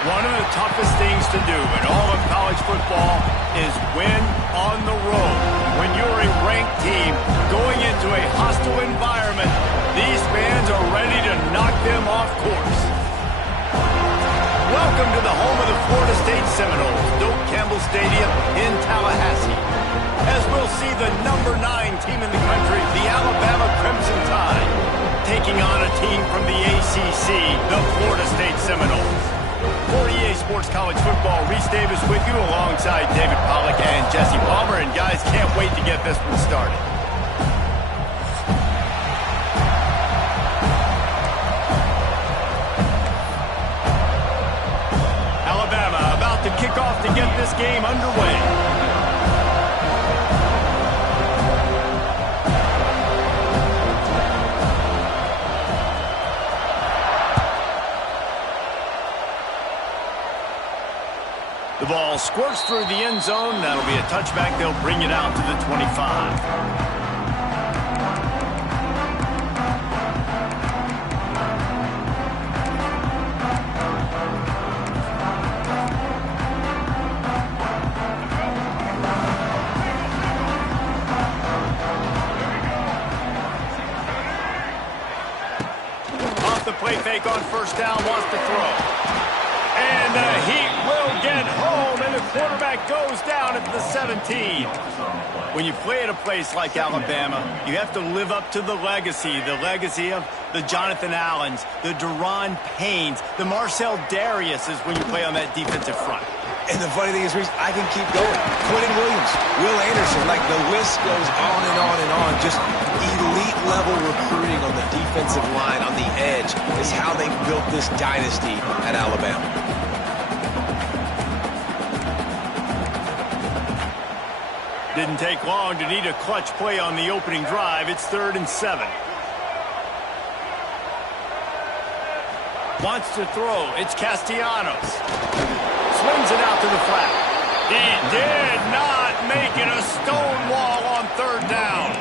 One of the toughest things to do in all of college football is win on the road. When you're a ranked team going into a hostile environment, these fans are ready to knock them off course. Welcome to the home of the Florida State Seminoles, Doak Campbell Stadium in Tallahassee, as we'll see the #9 team in the country, the Alabama Crimson Tide, taking on a team from the ACC, the Florida State Seminoles. For EA Sports College Football, Reese Davis with you alongside David Pollack and Jesse Palmer. And guys, can't wait to get this one started. Alabama about to kick off to get this game underway. The ball squirts through the end zone. That'll be a touchback. They'll bring it out to the 25. Off the play fake on first down, wants to throw. And the Heat will get home, and the quarterback goes down at the 17. When you play at a place like Alabama, you have to live up to the legacy of the Jonathan Allens, the Deron Paynes, the Marcel Dariuses when you play on that defensive front. And the funny thing is, Reese, I can keep going. Quentin Williams, Will Anderson, like the list goes on and on and on. Just elite-level recruiting on the defensive line, on the edge, is how they built this dynasty at Alabama. Didn't take long to need a clutch play on the opening drive. It's 3rd and 7. Wants to throw. It's Castellanos. Swings it out to the flat. He did not make it a stone wall on 3rd down.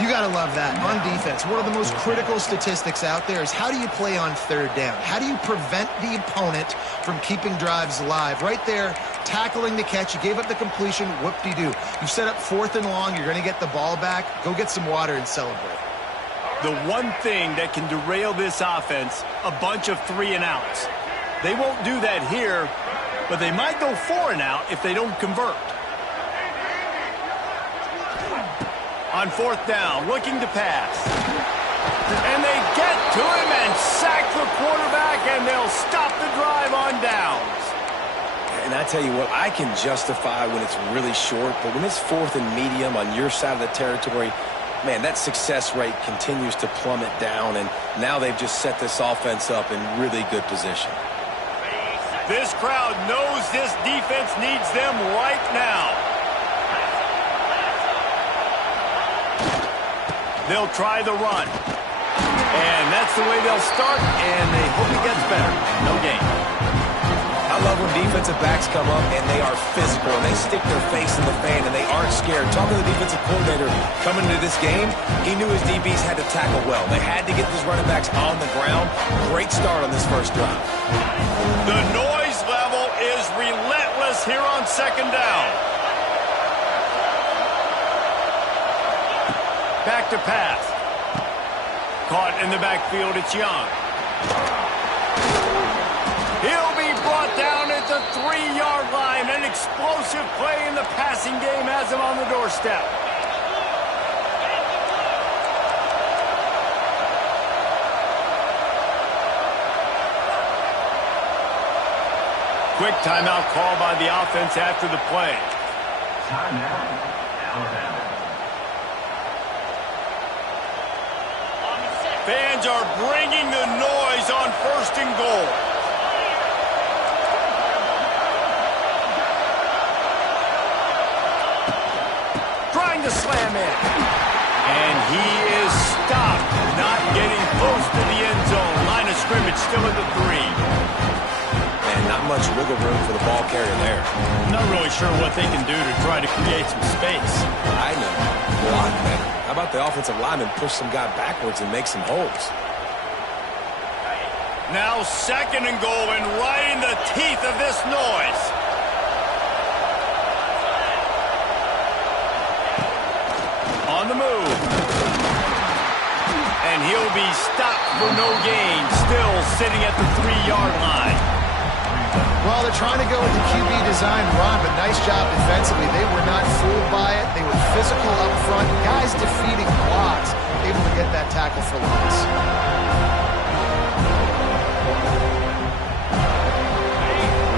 You got to love that. On defense, one of the most critical statistics out there is how do you play on 3rd down? How do you prevent the opponent from keeping drives alive? Right there, tackling the catch. You gave up the completion. Whoop-de-doo. You set up 4th and long. You're going to get the ball back. Go get some water and celebrate. The one thing that can derail this offense, a bunch of 3 and outs. They won't do that here, but they might go 4 and out if they don't convert. On 4th down, looking to pass. And they get to him and sack the quarterback, and they'll stop the drive on downs. And I tell you what, I can justify when it's really short, but when it's 4th and medium on your side of the territory, man, that success rate continues to plummet down, and now they've just set this offense up in really good position. This crowd knows this defense needs them right now. They'll try the run. And that's the way they'll start, and they hope it gets better. No gain. I love when defensive backs come up and they are physical and they stick their face in the fan and they aren't scared. Talking to the defensive coordinator coming into this game, he knew his DBs had to tackle well. They had to get these running backs on the ground. Great start on this first drive. The noise level is relentless here on 2nd down. Back to pass. Caught in the backfield, it's Young. He'll be brought down at the 3-yard line. An explosive play in the passing game has him on the doorstep. Quick timeout call by the offense after the play. Timeout, Alabama. Fans are bringing the noise on 1st and goal. Trying to slam in. And he is stopped, not getting close to the end zone. Line of scrimmage still at the 3. And not much wiggle room for the ball carrier there. I'm not really sure what they can do to try to create some space. I know. A lot better. How about the offensive lineman push some guy backwards and make some holes? Now 2nd and goal, and right in the teeth of this noise. On the move. And he'll be stopped for no gain, still sitting at the 3-yard line. Well, they're trying to go with the QB design run, but nice job defensively. They were not fooled by it. They were physical up front. Guys defeating blocks, able to get that tackle for loss.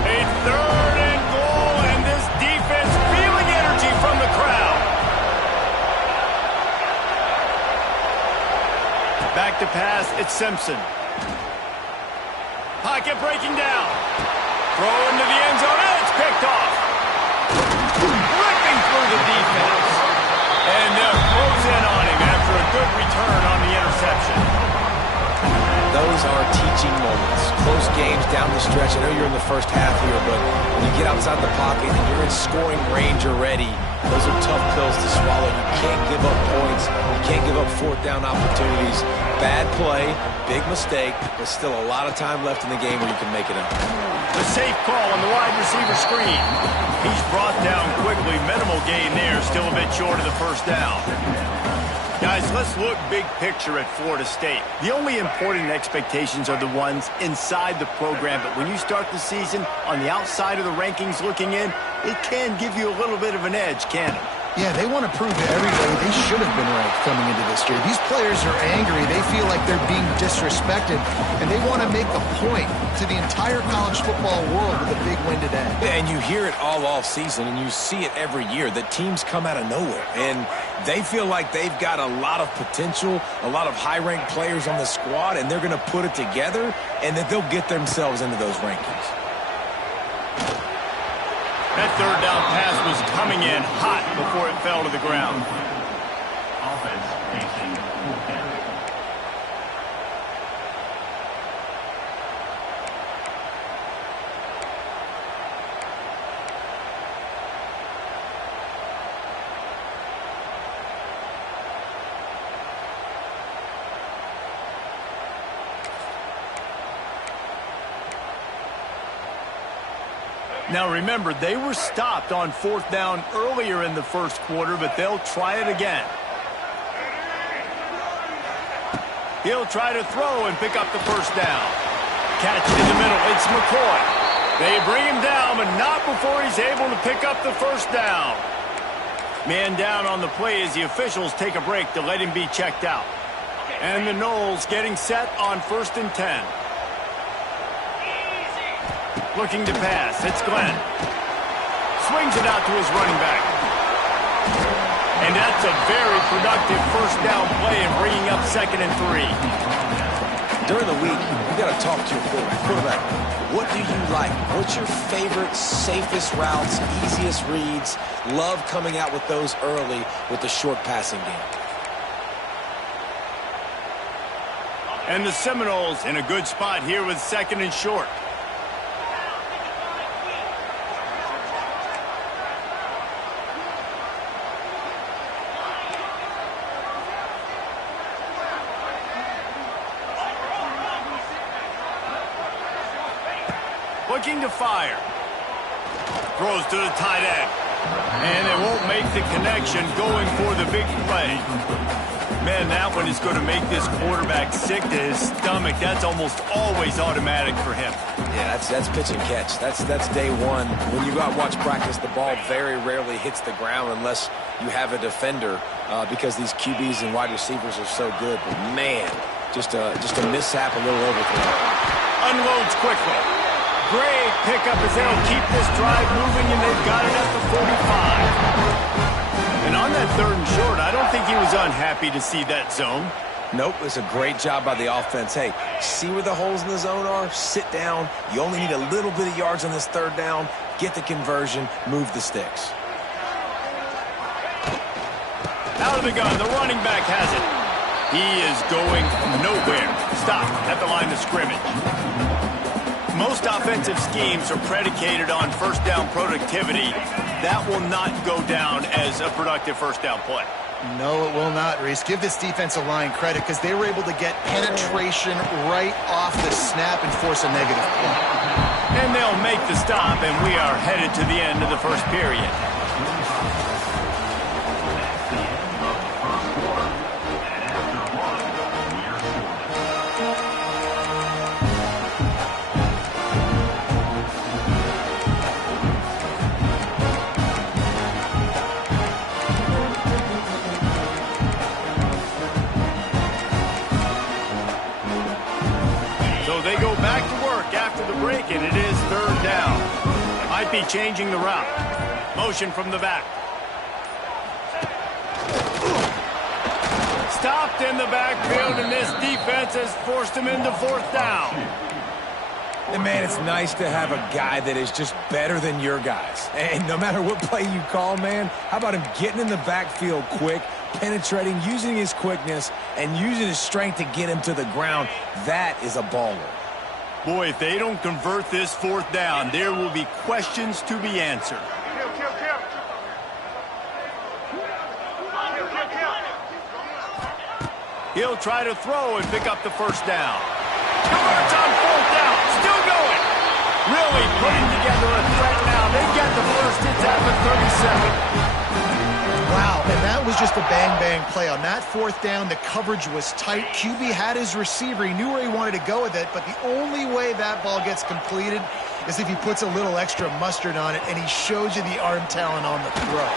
A 3rd and goal, and this defense feeling energy from the crowd. Back to pass, it's Simpson. Pocket breaking down. Throw into the end zone, and it's picked off. Ripping through the defense. And they'll close in on him after a good return on the interception. Those are teaching moments. Close games down the stretch. I know you're in the first half here, but when you get outside the pocket and you're in scoring range already, those are tough pills to swallow. You can't give up points. You can't give up 4th down opportunities. Bad play, big mistake, but still a lot of time left in the game where you can make it up. The safe call on the wide receiver screen. He's brought down quickly. Minimal gain there, still a bit short of the 1st down. Guys, let's look big picture at Florida State. The only important expectations are the ones inside the program, but when you start the season on the outside of the rankings looking in, it can give you a little bit of an edge, can't it? Yeah, they want to prove to everybody they should have been ranked coming into this year. These players are angry. They feel like they're being disrespected, and they want to make a point to the entire college football world with a big win today. Yeah, and you hear it all off season, and you see it every year. The teams come out of nowhere, and they feel like they've got a lot of potential, a lot of high-ranked players on the squad, and they're going to put it together, and that they'll get themselves into those rankings. That 3rd down pass was coming in hot before it fell to the ground. Offense facing full carry. Now remember, they were stopped on 4th down earlier in the 1st quarter, but they'll try it again. He'll try to throw and pick up the 1st down. Catch it in the middle, it's McCoy. They bring him down, but not before he's able to pick up the 1st down. Man down on the play as the officials take a break to let him be checked out. And the Noles getting set on 1st and 10. Looking to pass, it's Glenn. Swings it out to his running back. And that's a very productive 1st down play and bringing up 2nd and 3. During the week, you got to talk to your quarterback. What do you like? What's your favorite, safest routes, easiest reads? Love coming out with those early with the short passing game. And the Seminoles in a good spot here with 2nd and short. Looking to fire. Throws to the tight end. And they won't make the connection going for the big play. Man, that one is going to make this quarterback sick to his stomach. That's almost always automatic for him. Yeah, that's pitch and catch. That's day one. When you go out and watch practice, the ball very rarely hits the ground unless you have a defender because these QBs and wide receivers are so good. But man, just a mishap, a little overthrow. Unloads quickly. Great pickup as they'll keep this drive moving, and they've got it at the 45. And on that 3rd and short, I don't think he was unhappy to see that zone. Nope, it's a great job by the offense. Hey, see where the holes in the zone are? Sit down. You only need a little bit of yards on this 3rd down. Get the conversion. Move the sticks. Out of the gun, the running back has it. He is going nowhere. Stop at the line of scrimmage. Most offensive schemes are predicated on 1st down productivity. that will not go down as a productive first down play. No, it will not, Reese. Give this defensive line credit because they were able to get penetration right off the snap and force a negative play. And they'll make the stop, and we are headed to the end of the first period. So they go back to work after the break, and it is third down. Might be changing the route. Motion from the back. Stopped in the backfield, and this defense has forced him into fourth down. And, man, it's nice to have a guy that is just better than your guys. And no matter what play you call, man, how about him getting in the backfield quick, penetrating, using his quickness, and using his strength to get him to the ground? That is a baller. Boy, if they don't convert this fourth down, there will be questions to be answered. He'll try to throw and pick up the first down. Yards on fourth down. Still going. Really putting together a threat now. They get the first. It's at the 37. Wow, and that was just a bang-bang play. On that fourth down, the coverage was tight. QB had his receiver. He knew where he wanted to go with it, but the only way that ball gets completed is if he puts a little extra mustard on it, and he shows you the arm talent on the throw.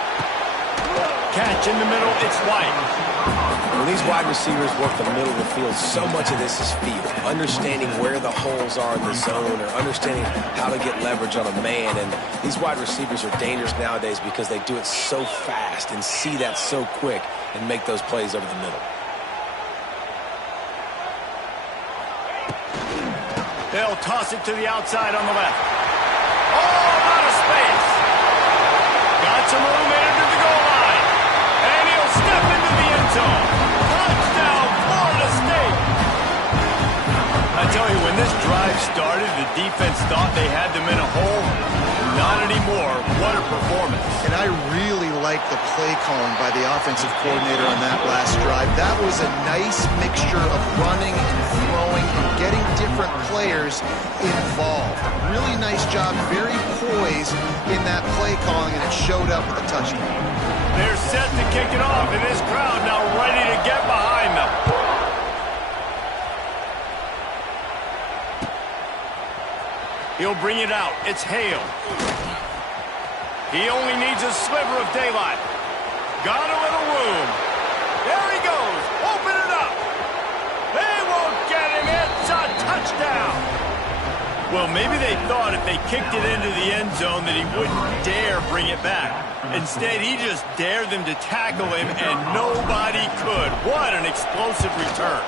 Catch in the middle. It's White. When these wide receivers work the middle of the field, so much of this is feel. Understanding where the holes are in the zone or understanding how to get leverage on a man. And these wide receivers are dangerous nowadays because they do it so fast and see that so quick and make those plays over the middle. They'll toss it to the outside on the left. Oh, out of space. Got some room into the goal line. And he'll step into the end zone. Touchdown, Florida State. I tell you, when this drive started, the defense thought they had them in a hole. Not anymore. What a performance. And I really like the play calling by the offensive coordinator on that last drive. That was a nice mixture of running and throwing and getting different players involved. Really nice job, very poised in that play calling, and it showed up with a touchdown. They're set to kick it off, and this crowd now ready to get behind them. He'll bring it out. It's Hale. He only needs a sliver of daylight. Got a little room. There he goes. Open it up. They won't get him. It's a touchdown. Well, maybe they thought if they kicked it into the end zone that he wouldn't dare bring it back. Instead, he just dared them to tackle him, and nobody could. What an explosive return.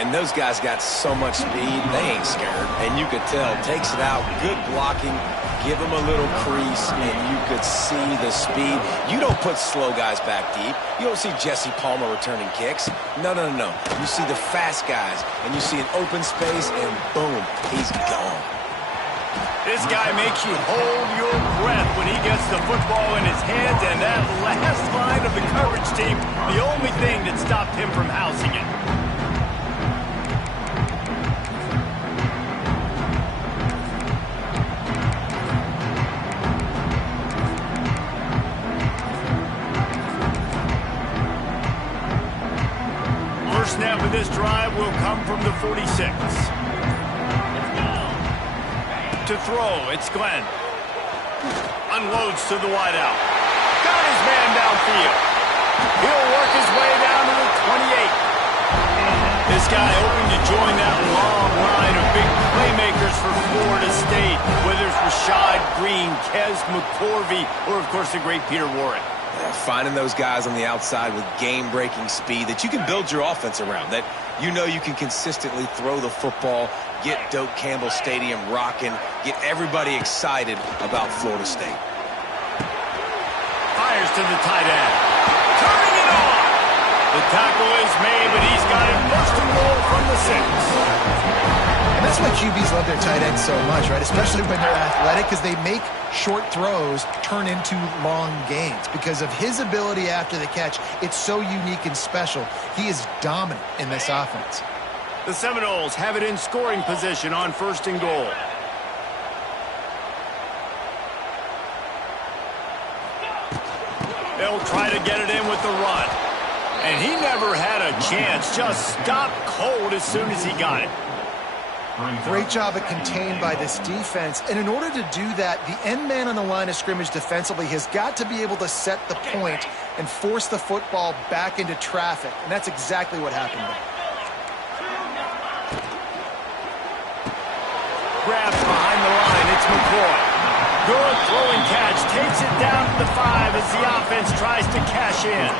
And those guys got so much speed, they ain't scared. And you could tell, takes it out, good blocking, give him a little crease, and you could see the speed. You don't put slow guys back deep. You don't see Jesse Palmer returning kicks. No. You see the fast guys, and you see an open space, and boom, he's gone. This guy makes you hold your breath when he gets the football in his hands, and that last line of the coverage team, the only thing that stopped him from housing it. First snap of this drive will come from the 46. To throw, it's Glenn. Unloads to the wideout. Got his man downfield. He'll work his way down to the 28. This guy hoping to join that long line of big playmakers for Florida State, whether it's Rashad Green, Kez McCorvey, or, of course, the great Peter Warrick. Finding those guys on the outside with game-breaking speed that you can build your offense around, that you know you can consistently throw the football, get Doak Campbell Stadium rocking, get everybody excited about Florida State. Fires to the tight end. Turning it on. The tackle is made, but he's got it first and goal from the 6. And That's why QBs love their tight ends so much, right? Especially when they're athletic, because they make short throws turn into long gains. Because of his ability after the catch, it's so unique and special. He is dominant in this offense. The Seminoles have it in scoring position on 1st and goal. They'll try to get it in with the run. And he never had a chance. Just stopped cold as soon as he got it. Great job at contained by this defense. And in order to do that, the end man on the line of scrimmage defensively has got to be able to set the point and force the football back into traffic. And that's exactly what happened there. Grabs behind the line. It's McCoy. Good throwing catch. Takes it down to the 5 as the offense tries to cash in.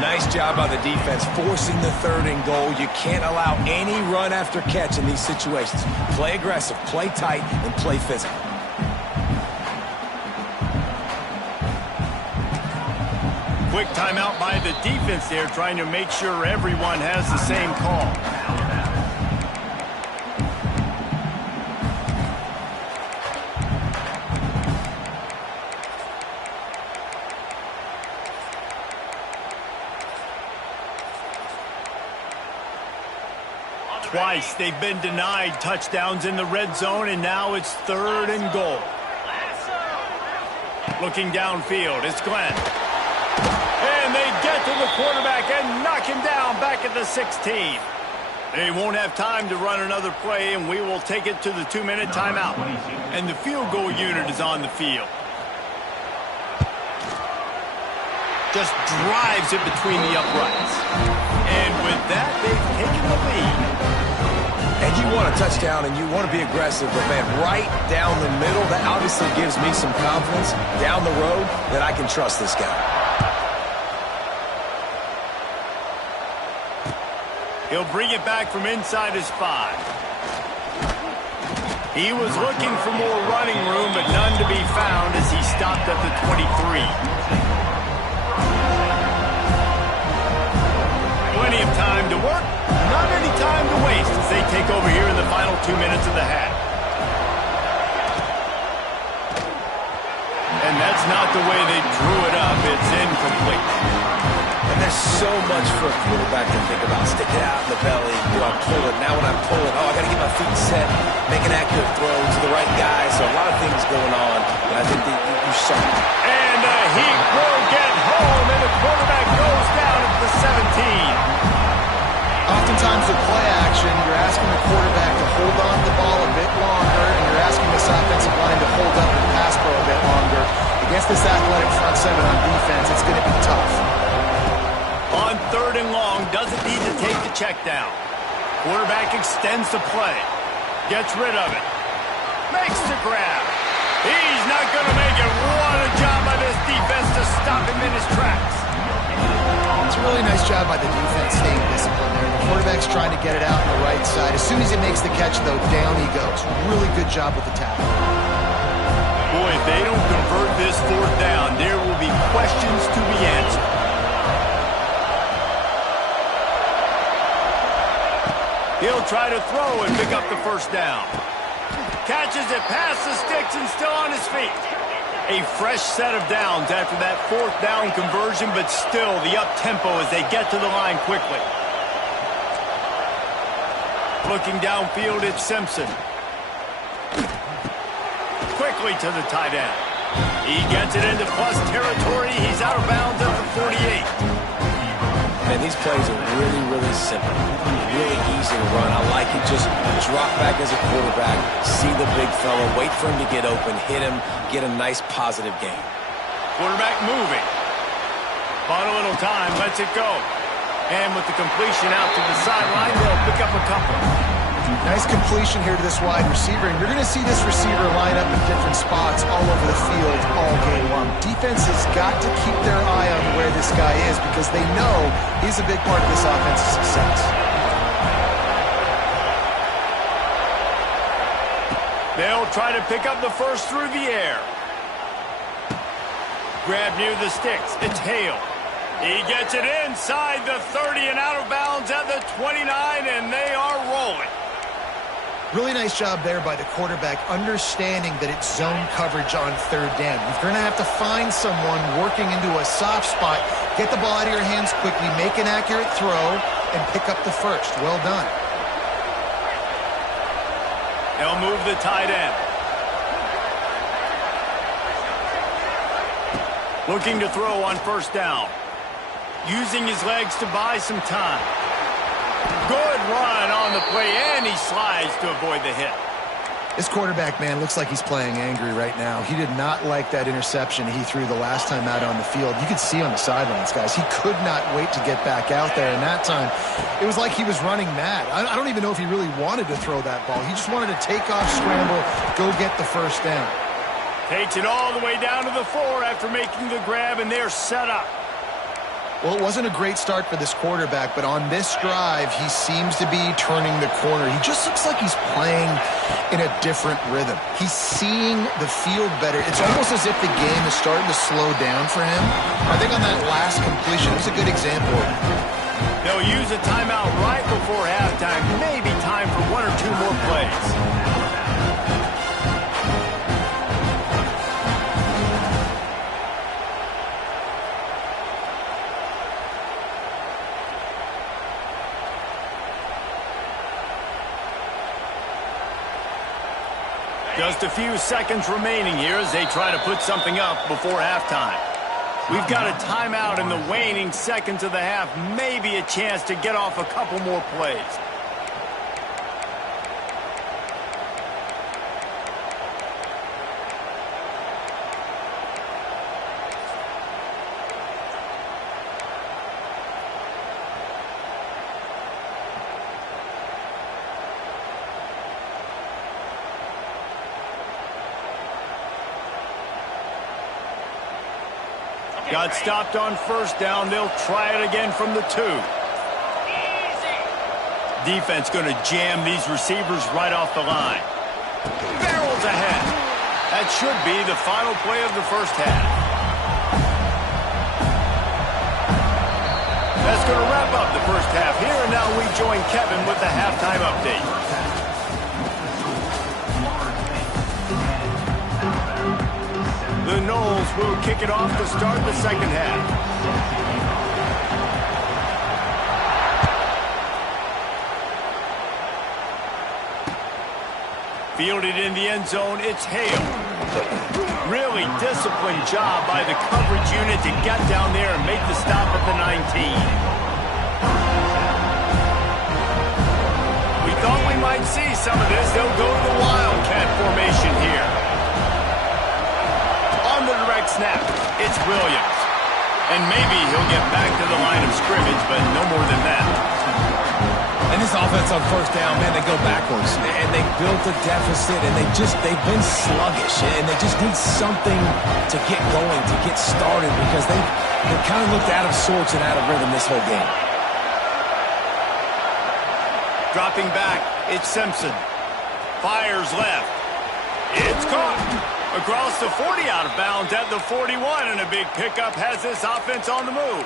Nice job by the defense forcing the 3rd and goal. You can't allow any run after catch in these situations. Play aggressive, play tight, and play physical. Quick timeout by the defense there, trying to make sure everyone has the same call. Twice they've been denied touchdowns in the red zone, and now it's 3rd and goal. Looking downfield, it's Glenn. And they get to the quarterback and knock him down back at the 16. They won't have time to run another play, and we will take it to the 2-minute timeout. And the field goal unit is on the field. Just drives it between the uprights. And with that, they've taken the lead. And you want a touchdown and you want to be aggressive, but man, right down the middle, that obviously gives me some confidence down the road that I can trust this guy. He'll bring it back from inside his 5. He was looking for more running room, but none to be found as he stopped at the 23. Plenty of time to work, not any time to waste as they take over here in the final 2 minutes of the half. And that's not the way they drew it up. It's incomplete. And there's so much for a quarterback to think about. Stick it out in the belly. Do I pull it? Now when I pull it, I got to get my feet set, make an accurate throw to the right guy. So a lot of things going on, but I think that you saw it. And he will get home, and the quarterback goes down at the 17. Oftentimes with play action, you're asking the quarterback to hold on to the ball a bit longer, and you're asking this offensive line to hold up the pass pro a bit longer. Against this athletic front 7 on defense, it's going to be tough. On 3rd and long, doesn't need to take the check down. Quarterback extends the play. Gets rid of it. Makes the grab. He's not going to make it. What a job by this defense to stop him in his tracks. It's a really nice job by the defense staying disciplined there. The quarterback's trying to get it out on the right side. As soon as he makes the catch, though, down he goes. Really good job with the tackle. Boy, if they don't convert this 4th down, there will be questions to be answered. He'll try to throw and pick up the 1st down. Catches it past the sticks and still on his feet. A fresh set of downs after that 4th down conversion, but still the up-tempo as they get to the line quickly. Looking downfield, it's Simpson. Quickly to the tight end. He gets it into plus territory. He's out of bounds at the 48. Man, these plays are really, really simple. Really easy to run. I like it. Just drop back as a quarterback, see the big fella, wait for him to get open, hit him, get a nice positive gain. Quarterback moving. Bought a little time, lets it go. And with the completion out to the sideline, they'll pick up a couple. Nice completion here to this wide receiver, and you're going to see this receiver line up in different spots all over the field all game long. Defense has got to keep their eye on where this guy is because they know he's a big part of this offense's success. They'll try to pick up the 1st through the air. Grab near the sticks. It's Hale. He gets it inside the 30 and out of bounds at the 29, and they are rolling. Really nice job there by the quarterback, understanding that it's zone coverage on third down. You're going to have to find someone working into a soft spot, get the ball out of your hands quickly, make an accurate throw, and pick up the first. Well done. They'll move the tight end. Looking to throw on first down. Using his legs to buy some time. Good run on the play, and he slides to avoid the hit. This quarterback, man, looks like he's playing angry right now. He did not like that interception he threw the last time out on the field. You could see on the sidelines, guys. He could not wait to get back out there, and that time it was like he was running mad. I don't even know if he really wanted to throw that ball. He just wanted to take off, scramble, go get the first down. Takes it all the way down to the 4 after making the grab, and they're set up. Well, it wasn't a great start for this quarterback, but on this drive, he seems to be turning the corner. He just looks like he's playing in a different rhythm. He's seeing the field better. It's almost as if the game is starting to slow down for him. I think on that last completion, it was a good example. They'll use a timeout right before halftime. Maybe time for 1 or 2 more plays. Just a few seconds remaining here as they try to put something up before halftime. We've got a timeout in the waning seconds of the half. Maybe a chance to get off a couple more plays. Got stopped on first down. They'll try it again from the 2. Defense going to jam these receivers right off the line. Barrels ahead. That should be the final play of the first half. That's going to wrap up the first half here, and now we join Kevin with the halftime update. The Noles will kick it off to start the second half. Fielded in the end zone, it's Hale. Really disciplined job by the coverage unit to get down there and make the stop at the 19. We thought we might see some of this. They'll go to the Wildcat formation here. On the direct snap, it's Williams. And maybe he'll get back to the line of scrimmage, but no more than that. And this offense on first down, man, they go backwards. And they built a deficit, and they've been sluggish. And they just need something to get going, to get started, because they kind of looked out of sorts and out of rhythm this whole game. Dropping back, it's Simpson. Fires left. It's caught. Across the 40, out of bounds at the 41, and a big pickup has this offense on the move.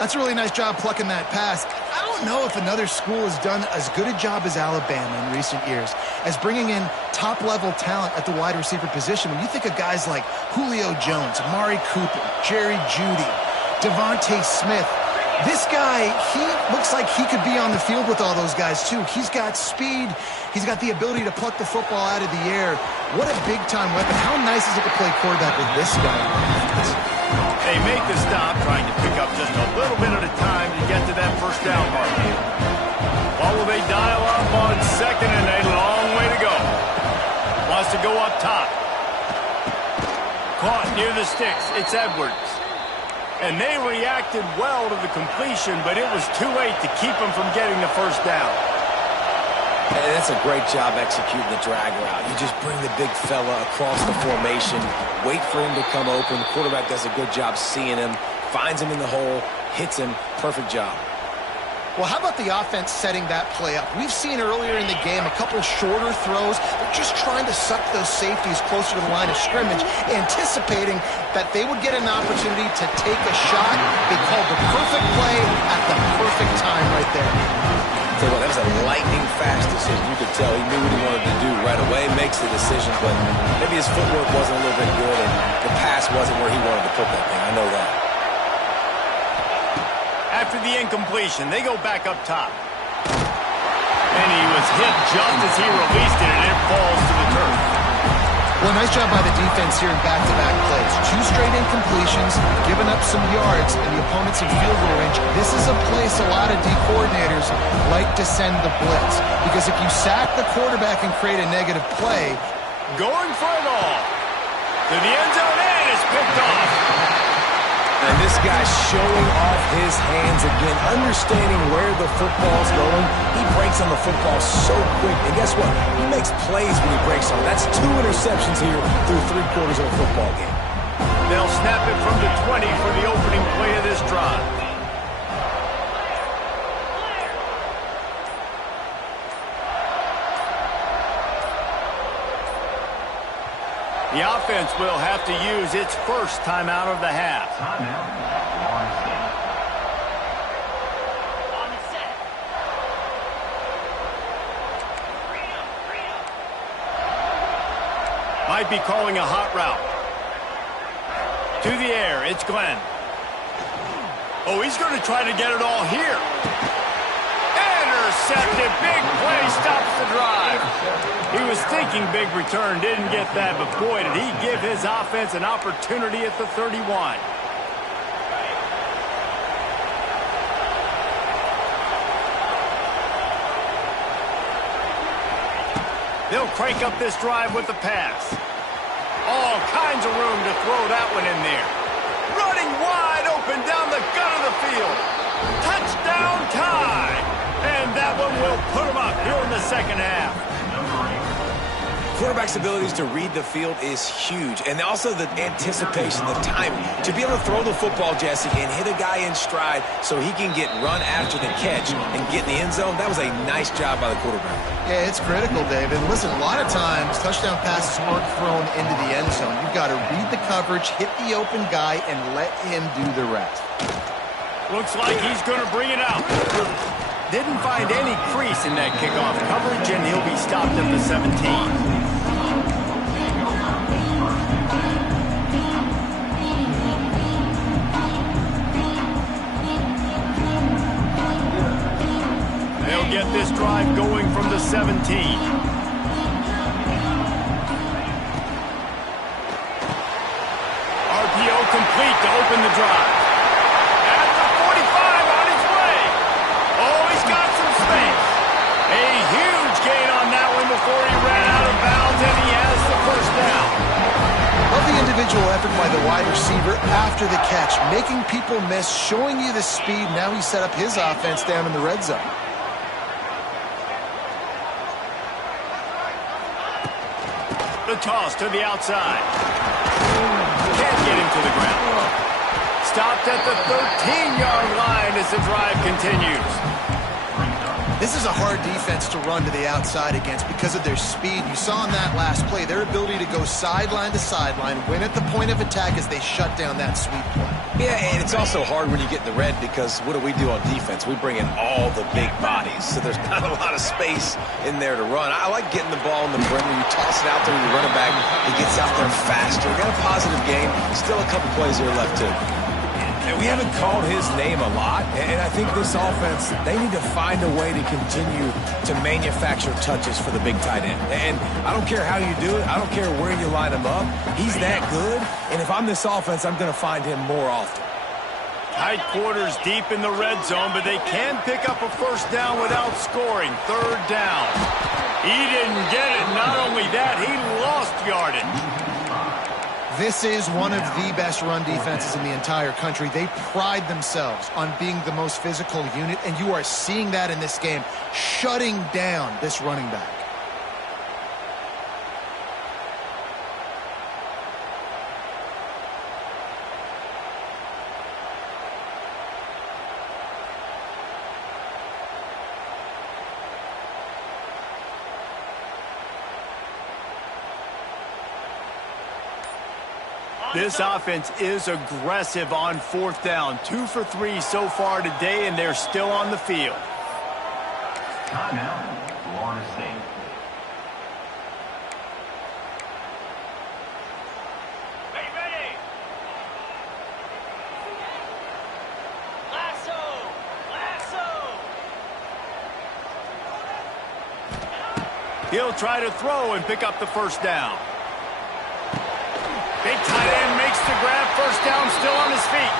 That's a really nice job plucking that pass. I don't know if another school has done as good a job as Alabama in recent years as bringing in top-level talent at the wide receiver position. When you think of guys like Julio Jones, Amari Cooper, Jerry Jeudy, Devontae Smith, this guy, he looks like he could be on the field with all those guys, too. He's got speed. He's got the ability to pluck the football out of the air. What a big-time weapon. How nice is it to play quarterback with this guy? They make the stop, trying to pick up just a little bit at a time to get to that first down mark. What will they dial up on second, and a long way to go. Wants to go up top. Caught near the sticks. It's Edwards. And they reacted well to the completion, but it was too late to keep them from getting the first down. And that's a great job executing the drag route. You just bring the big fella across the formation, wait for him to come open. The quarterback does a good job seeing him, finds him in the hole, hits him. Perfect job. Well, how about the offense setting that play up? We've seen earlier in the game a couple shorter throws. They're just trying to suck those safeties closer to the line of scrimmage, anticipating that they would get an opportunity to take a shot. They called the perfect play at the perfect time right there. tell you what, that was a lightning-fast decision. You could tell he knew what he wanted to do right away, makes the decision, but maybe his footwork wasn't a little bit good, and the pass wasn't where he wanted to put that thing. I know that. After the incompletion, they go back up top. And he was hit just as he released it, and it falls to the turf. Well, nice job by the defense here in back-to-back plays. 2 straight incompletions, giving up some yards, and the opponent's in field goal range. This is a place a lot of D coordinators like to send the blitz, because if you sack the quarterback and create a negative play, going for it all. To the end zone, and it's picked off. And this guy's showing off his hands again, understanding where the football's going. He breaks on the football so quick. And guess what? He makes plays when he breaks on it. That's 2 interceptions here through 3/4 of a football game. They'll snap it from the 20 for the opening play of this drive. The offense will have to use its first timeout of the half. Might be calling a hot route. To the air, it's Glenn. Oh, he's going to try to get it all here. Intercepted, big play, stops the drive. He was thinking big return, didn't get that, but boy, did he give his offense an opportunity at the 31. They'll crank up this drive with the pass. All kinds of room to throw that one in there. Running wide open down the gut of the field. Touchdown tie. And that one will put him up here in the second half. Quarterback's abilities to read the field is huge. And also the anticipation, the timing. To be able to throw the football, Jesse, and hit a guy in stride so he can get run after the catch and get in the end zone, that was a nice job by the quarterback. yeah, it's critical, David. Listen, a lot of times touchdown passes aren't thrown into the end zone. You've got to read the coverage, hit the open guy, and let him do the rest. Looks like he's going to bring it out. Didn't find any crease in that kickoff coverage, and he'll be stopped at the 17. They'll get this drive going from the 17. RPO complete to open the drive. At the 45 on his way. Oh, he's got some space. A huge gain on that one before he ran out of bounds, and he has the first down. Love the individual effort by the wide receiver after the catch, making people miss, showing you the speed. Now he set up his offense down in the red zone. The toss to the outside. Can't get him to the ground. Stopped at the 13-yard line as the drive continues. This is a hard defense to run to the outside against because of their speed. You saw in that last play their ability to go sideline to sideline, win at the point of attack as they shut down that sweep play. Yeah, and it's also hard when you get in the red because what do on defense? We bring in all the big bodies, so there's not a lot of space in there to run. I like getting the ball in the perimeter. You toss it out there, you run it back, he gets out there faster. We got a positive game. Still a couple plays here left, too. And we haven't called his name a lot, and I think this offense, they need to find a way to continue to manufacture touches for the big tight end. And I don't care how you do it. I don't care where you line him up. He's that good, and if I'm this offense, I'm going to find him more often. Tight quarters deep in the red zone, but they can pick up a first down without scoring. Third down. He didn't get it. Not only that, he lost yardage. This is one of the best run defenses in the entire country. They pride themselves on being the most physical unit, and you are seeing that in this game, shutting down this running back. This offense is aggressive on fourth down. 2 for 3 so far today, and they're still on the field. Timeout, Florida State. He'll try to throw and pick up the first down. Big tight end makes the grab. First down, still on his feet.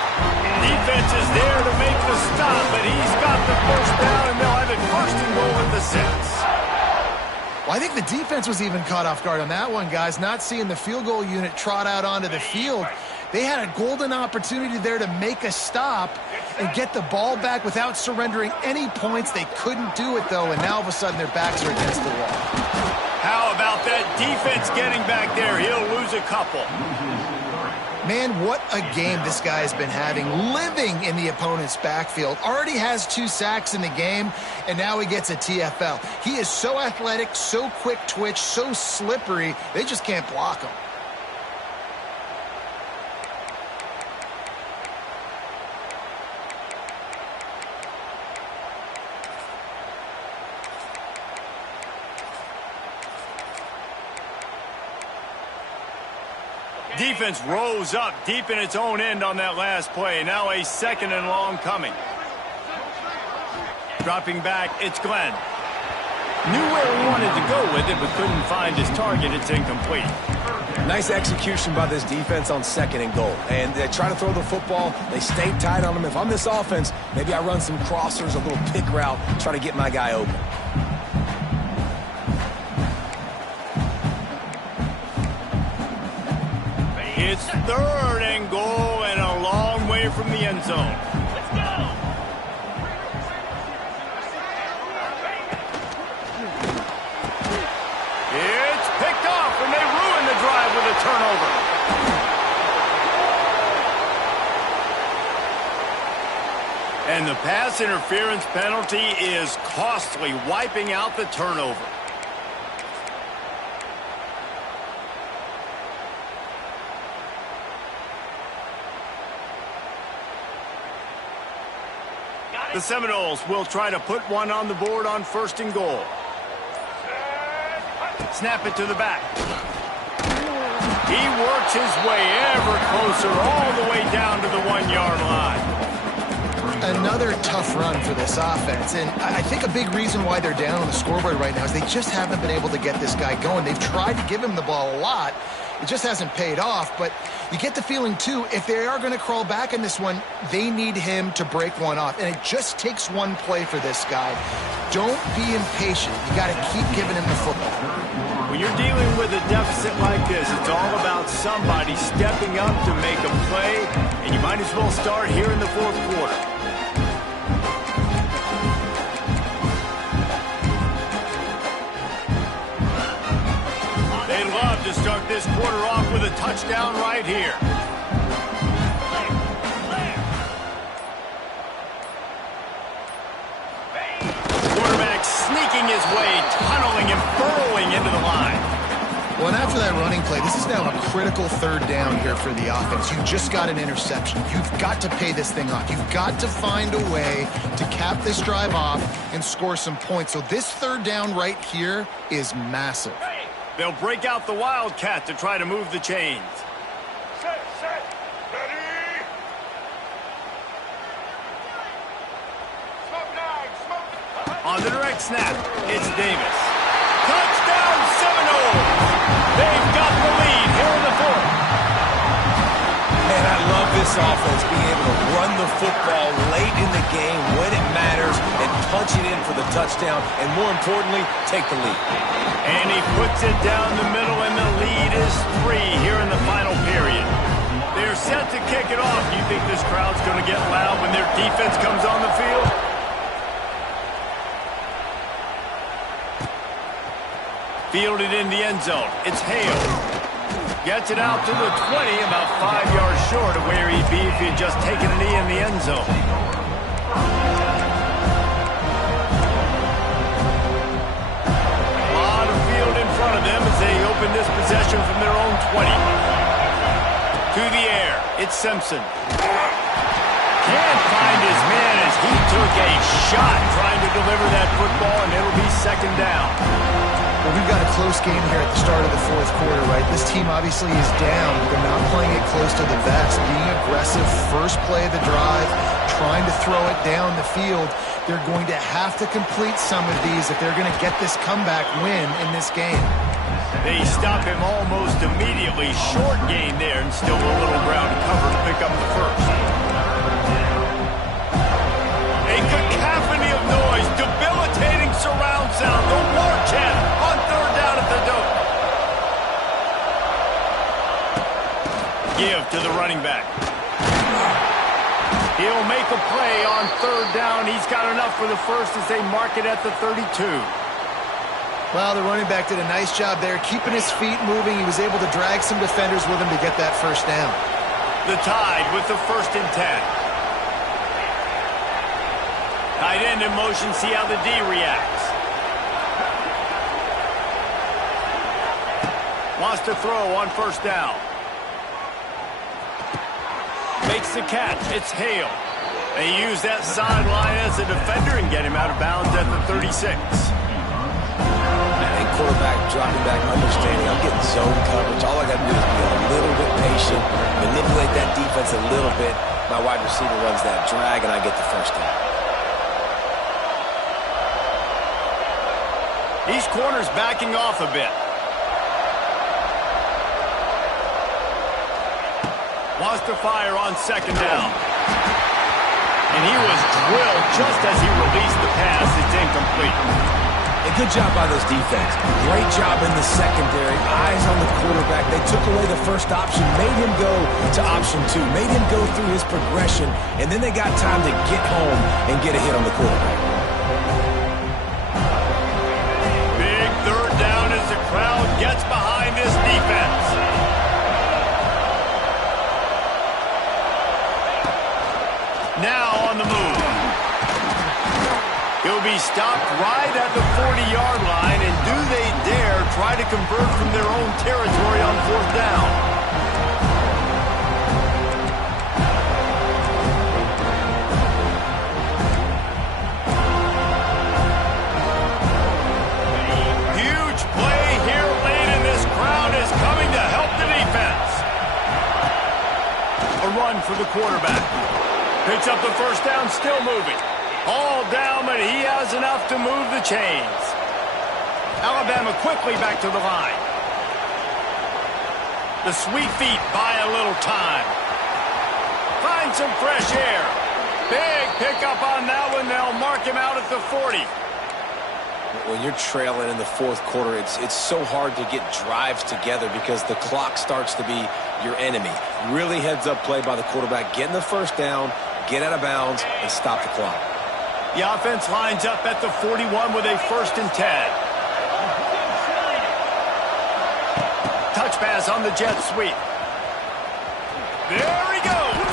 Defense is there to make the stop, but he's got the first down, and they'll have it first and goal at the 6. Well, I think the defense was even caught off guard on that one, guys. Not seeing the field goal unit trot out onto the field. They had a golden opportunity there to make a stop and get the ball back without surrendering any points. They couldn't do it, though, and now all of a sudden their backs are against the wall. How about that defense getting back there? He'll lose a couple. Man, what a game this guy has been having, living in the opponent's backfield. Already has 2 sacks in the game, and now he gets a TFL. He is so athletic, so quick twitch, so slippery, they just can't block him. Defense rose up deep in its own end on that last play. Now a 2nd and long coming. Dropping back, it's Glenn. Knew where he wanted to go with it, but couldn't find his target. It's incomplete. Nice execution by this defense on 2nd and goal. And they try to throw the football. They stay tight on him. If I'm this offense, maybe I run some crossers, a little pick route, try to get my guy open. It's 3rd and goal and a long way from the end zone. Let's go! It's picked off, and they ruin the drive with a turnover. And the pass interference penalty is costly, wiping out the turnover. The Seminoles will try to put one on the board on 1st and goal. Snap it to the back. He works his way ever closer all the way down to the 1-yard line. Another tough run for this offense, and I think a big reason why they're down on the scoreboard right now is they just haven't been able to get this guy going. They've tried to give him the ball a lot. It just hasn't paid off, but you get the feeling, too, if they are going to crawl back in this one, they need him to break one off, and it just takes one play for this guy. Don't be impatient. You got to keep giving him the football. When you're dealing with a deficit like this, it's all about somebody stepping up to make a play, and you might as well start here in the 4th quarter. They love to start this quarter off with a touchdown right here. Quarterback sneaking his way, tunneling and burrowing into the line. Well, and after that running play, this is now a critical 3rd down here for the offense. You just got an interception. You've got to pay this thing off. You've got to find a way to cap this drive off and score some points. So this 3rd down right here is massive. They'll break out the Wildcat to try to move the chains. Set, ready! Smoke 9, smoke. On the direct snap, it's Davis. Touchdown Seminoles! They've got the lead here in the 4th. Man, I love this offense being able to run the football late in the game when it matters and punch it in for the touchdown, and more importantly, take the lead. And he puts it down the middle, and the lead is 3 here in the final period. They're set to kick it off. Do you think this crowd's going to get loud when their defense comes on the field? Fielded in the end zone. It's Hale. Gets it out to the 20, about 5 yards short of where he'd be if he had just taken a knee in the end zone. A lot of field in front of them as they open this possession from their own 20. To the air, it's Simpson. Can't find his man as he took a shot trying to deliver that football, and it'll be second down. Well, we've got a close game here at the start of the fourth quarter, right? This team obviously is down, but they're not playing it close to the vest. Being aggressive, first play of the drive, trying to throw it down the field. They're going to have to complete some of these if they're going to get this comeback win in this game. They stop him almost immediately. Short gain there, and still a little ground to cover to pick up the first. A cacophony of noise, debilitating surround sound, the war chant on third down at the dope. Give to the running back. He'll make a play on third down. He's got enough for the first as they mark it at the 32. Well, the running back did a nice job there, keeping his feet moving. He was able to drag some defenders with him to get that first down. The Tide with the 1st and 10. Tight end in motion, see how the D reacts. Wants to throw on first down. Makes the catch. It's Hale. They use that sideline as a defender and get him out of bounds at the 36. And quarterback dropping back, understanding I'm getting zone coverage. All I got to do is be a little bit patient, manipulate that defense a little bit. My wide receiver runs that drag, and I get the first down. These corners backing off a bit. Wants to fire on second down. And he was drilled just as he released the pass. It's incomplete. A good job by this defense. Great job in the secondary. Eyes on the quarterback. They took away the first option, made him go to option 2, made him go through his progression, and then they got time to get home and get a hit on the quarterback. Big third down as the crowd gets behind this defense. Now on the move. He'll be stopped right at the 40-yard line, and do they dare try to convert from their own territory on fourth down? Huge play here late, and this crowd is coming to help the defense. A run for the quarterback. Picks up the first down, still moving. All down, but he has enough to move the chains. Alabama quickly back to the line. The sweet feet buy a little time. Find some fresh air. Big pickup on that one. They'll mark him out at the 40. When you're trailing in the fourth quarter, it's so hard to get drives together because the clock starts to be your enemy. Really heads-up play by the quarterback. Getting the first down, get out of bounds, and stop the clock. The offense lines up at the 41 with a 1st and 10. Touch pass on the jet sweep. There he goes.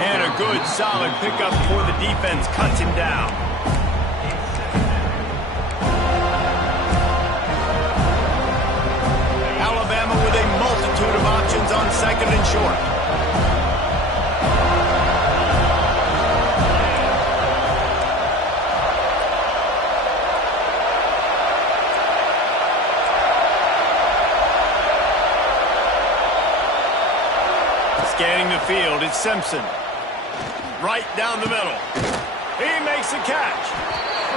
And a good solid pickup before the defense cuts him down. Alabama with a multitude of options on 2nd and short. Scanning the field, it's Simpson. Right down the middle. He makes the catch.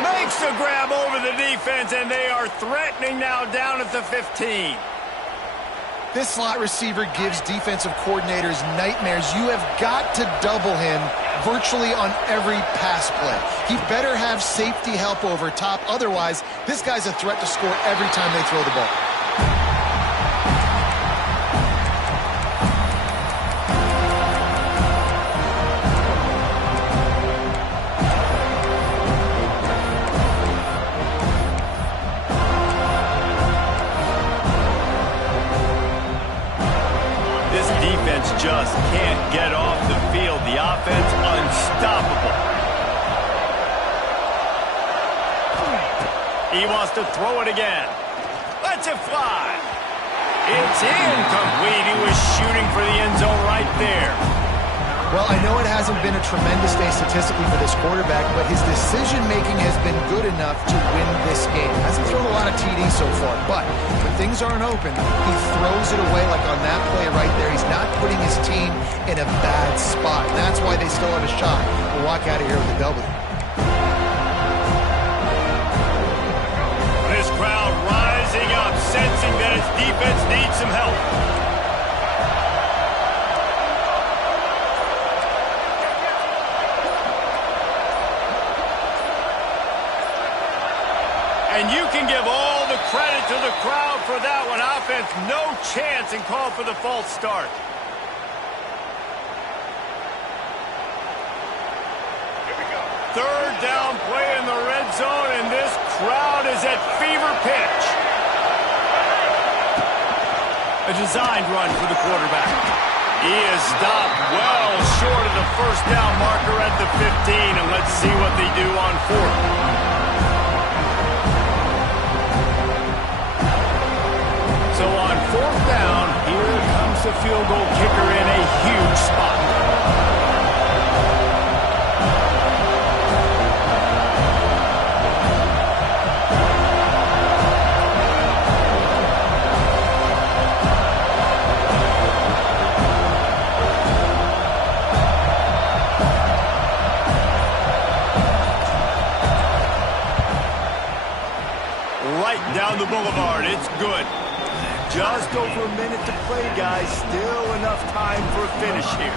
Makes the grab over the defense, and they are threatening now down at the 15. This slot receiver gives defensive coordinators nightmares. You have got to double him virtually on every pass play. He better have safety help over top. Otherwise, this guy's a threat to score every time they throw the ball. Just can't get off the field. The offense unstoppable. He wants to throw it again. Lets it fly. It's incomplete. He was shooting for the end zone right there. Well, I know it hasn't been a tremendous day statistically for this quarterback, but his decision-making has been good enough to win this game. Hasn't thrown a lot of TDs so far, but when things aren't open, he throws it away like on that play right there. He's not putting his team in a bad spot, and that's why they still have a shot to walk out of here with a W. This crowd rising up, sensing that its defense needs some help. And you can give all the credit to the crowd for that one. Offense, no chance, and call for the false start. Here we go. Third down play in the red zone, and this crowd is at fever pitch. A designed run for the quarterback. He is stopped well short of the first down marker at the 15, and let's see what they do on fourth. So on fourth down, here comes the field goal kicker in a huge spot. Right down the boulevard, it's good. Just over a minute to play, guys. Still enough time for a finish here.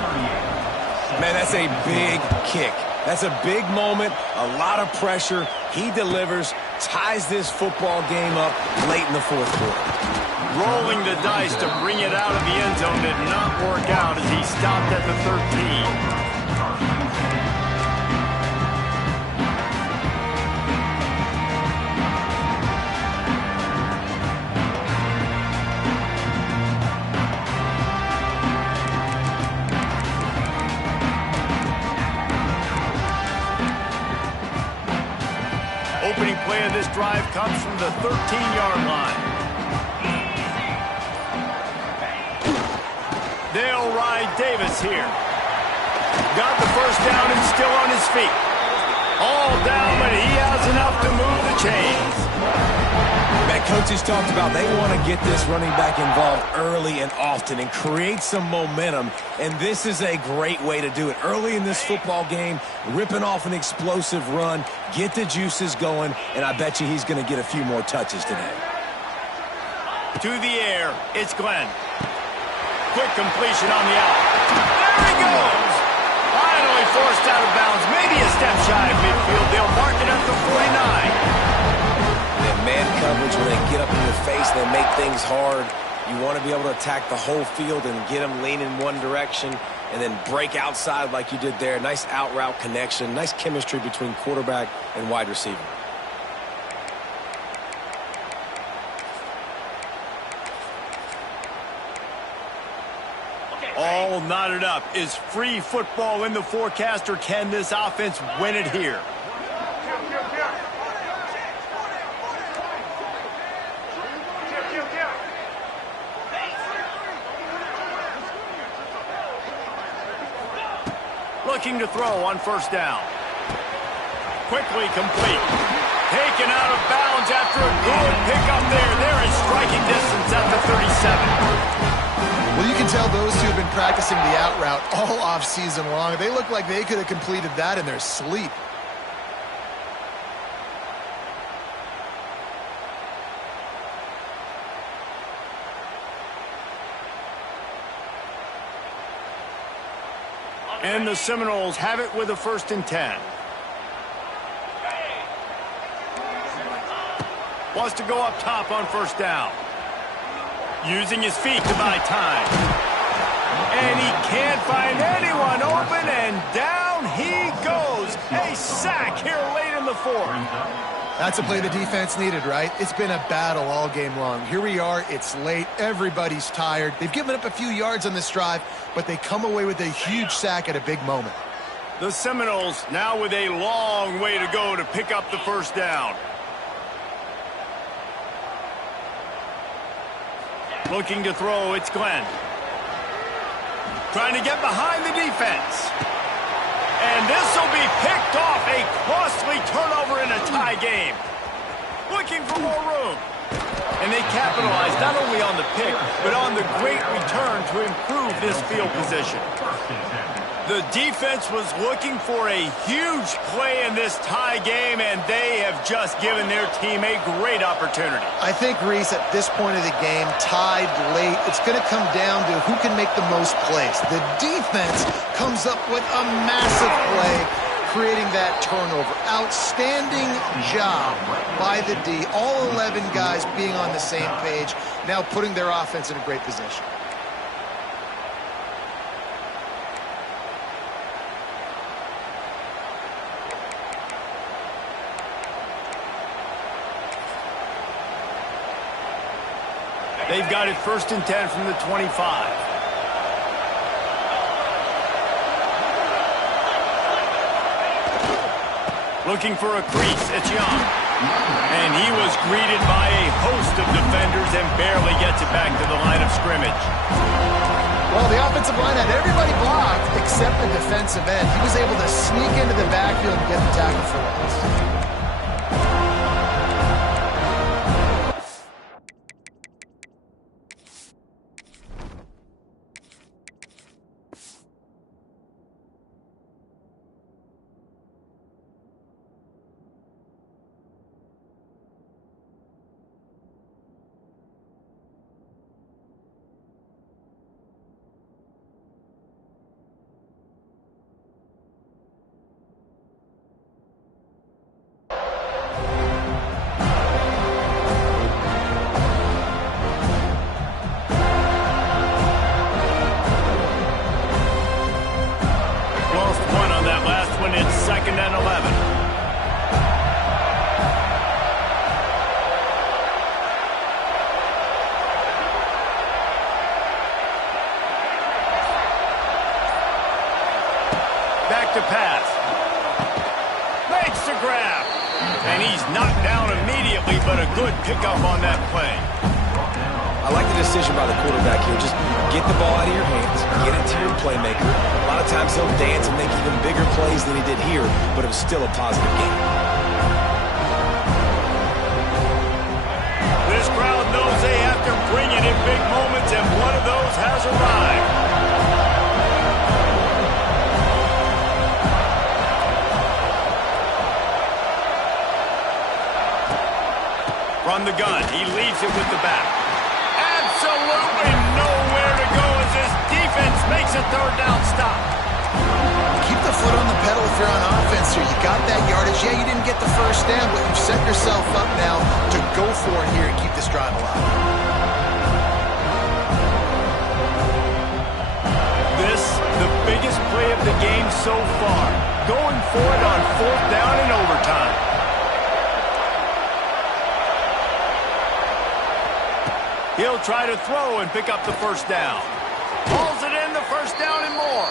Man, that's a big kick. That's a big moment, a lot of pressure. He delivers, ties this football game up late in the fourth quarter. Rolling the dice to bring it out of the end zone did not work out as he stopped at the 13. Opening play of this drive comes from the 13-yard line. They'll ride Davis here. Got the first down and still on his feet. All down, but he has enough to move the chains. Man, coaches talked about they want to get this running back involved early and often and create some momentum, and this is a great way to do it. Early in this football game, ripping off an explosive run, get the juices going, and I bet you he's going to get a few more touches today. To the air, it's Glenn. Quick completion on the out. There he goes! Finally forced out of bounds, maybe a step shy of midfield. They'll mark it at the 49. Man coverage, when they get up in your face, they make things hard. You want to be able to attack the whole field and get them leaning one direction and then break outside like you did there. Nice out route connection, nice chemistry between quarterback and wide receiver. All knotted up. Is free football in the forecast, or can this offense win it here? Looking to throw on first down. Quickly complete. Taken out of bounds after a good pickup there. They're in striking distance at the 37. Well, you can tell those two have been practicing the out route all off-season long. They look like they could have completed that in their sleep. And the Seminoles have it with a 1st and 10. Wants to go up top on first down. Using his feet to buy time. And he can't find anyone open, and down he goes. A sack here late in the fourth. That's a play the defense needed, right? It's been a battle all game long. Here we are, it's late, everybody's tired. They've given up a few yards on this drive, but they come away with a huge sack at a big moment. The Seminoles now with a long way to go to pick up the first down. Looking to throw, it's Glenn. Trying to get behind the defense. turnover in a tie game. Looking for more room. And they capitalized not only on the pick, but on the great return to improve this field position. The defense was looking for a huge play in this tie game, and they have just given their team a great opportunity. I think, Reese, at this point of the game, tied late, it's going to come down to who can make the most plays. The defense comes up with a massive play, creating that turnover. Outstanding job by the D. All 11 guys being on the same page, now putting their offense in a great position. They've got it 1st and 10 from the 25. Looking for a crease, it's Ncaa. And he was greeted by a host of defenders and barely gets it back to the line of scrimmage. Well, the offensive line had everybody blocked except the defensive end. He was able to sneak into the backfield and get the tackle for loss. It's 2nd and 11. Back to pass. Makes the grab. And he's knocked down immediately, but a good pickup on that play. I like the decision by the quarterback here. Just get the ball out of your hands, get it to your playmaker. A lot of times he'll dance and make even bigger plays than he did here, but it was still a positive game. This crowd knows they have to bring it in big moments, and one of those has arrived. From the gun, he leaves it with the back. Absolutely nowhere to go as this defense makes a 3rd down stop. Keep the foot on the pedal if you're on offense here. You got that yardage. Yeah, you didn't get the 1st down, but you've set yourself up now to go for it here and keep this drive alive. This, the biggest play of the game so far. Going for it on 4th down in overtime. He'll try to throw and pick up the 1st down. Hauls it in, the 1st down and more.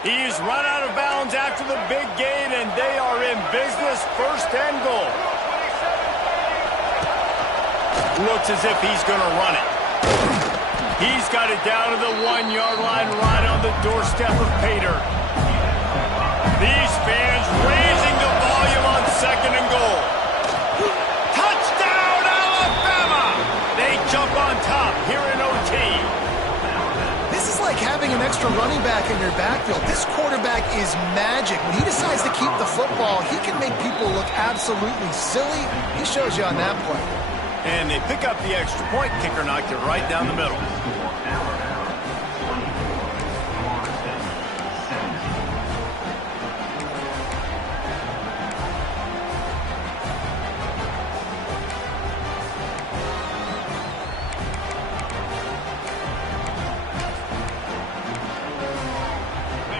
He's run out of bounds after the big gain, and they are in business, 1st and goal. Looks as if he's going to run it. He's got it down to the 1-yard line right on the doorstep of Pater. These fans raising the volume on 2nd and goal. Touchdown, Alabama! They jump on top here in OT. This is like having an extra running back in your backfield. This quarterback is magic. When he decides to keep the football, he can make people look absolutely silly. He shows you on that play. And they pick up the extra point. Kicker knocked it right down the middle.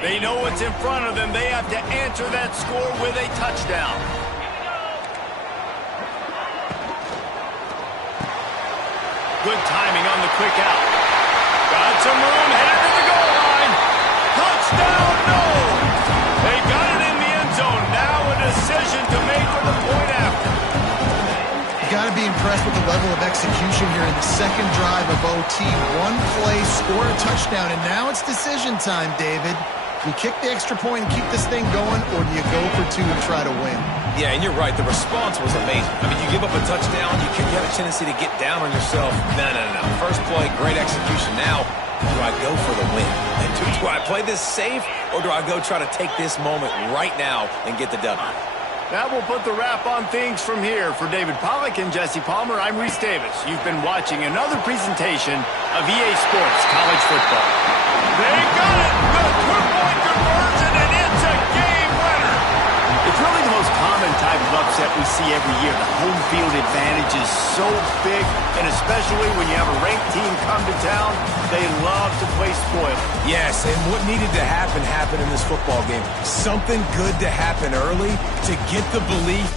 They know what's in front of them. They have to answer that score with a touchdown. Good timing on the quick out. Got some room, headed to the goal line. Touchdown, no! They got it in the end zone. Now a decision to make with the point after. You got to be impressed with the level of execution here in the 2nd drive of OT. One play, score a touchdown, and now it's decision time, David. Do you kick the extra point and keep this thing going, or do you go for two and try to win? Yeah, and you're right. The response was amazing. I mean, you give up a touchdown, you have a tendency to get down on yourself. No. First play, great execution. Now, do I go for the win? And do I play this safe, or do I go try to take this moment right now and get the W? That will put the wrap on things from here. For David Pollack and Jesse Palmer, I'm Reese Davis. You've been watching another presentation of EA Sports College Football. They got it! The two-point conversion, and it's a game winner! It's really the most common type of upset we see every year. The home field advantage is so big, and especially when you have a ranked team come to town, they love to play spoil. Yes, and what needed to happen happened in this football game. Something good to happen early to get the belief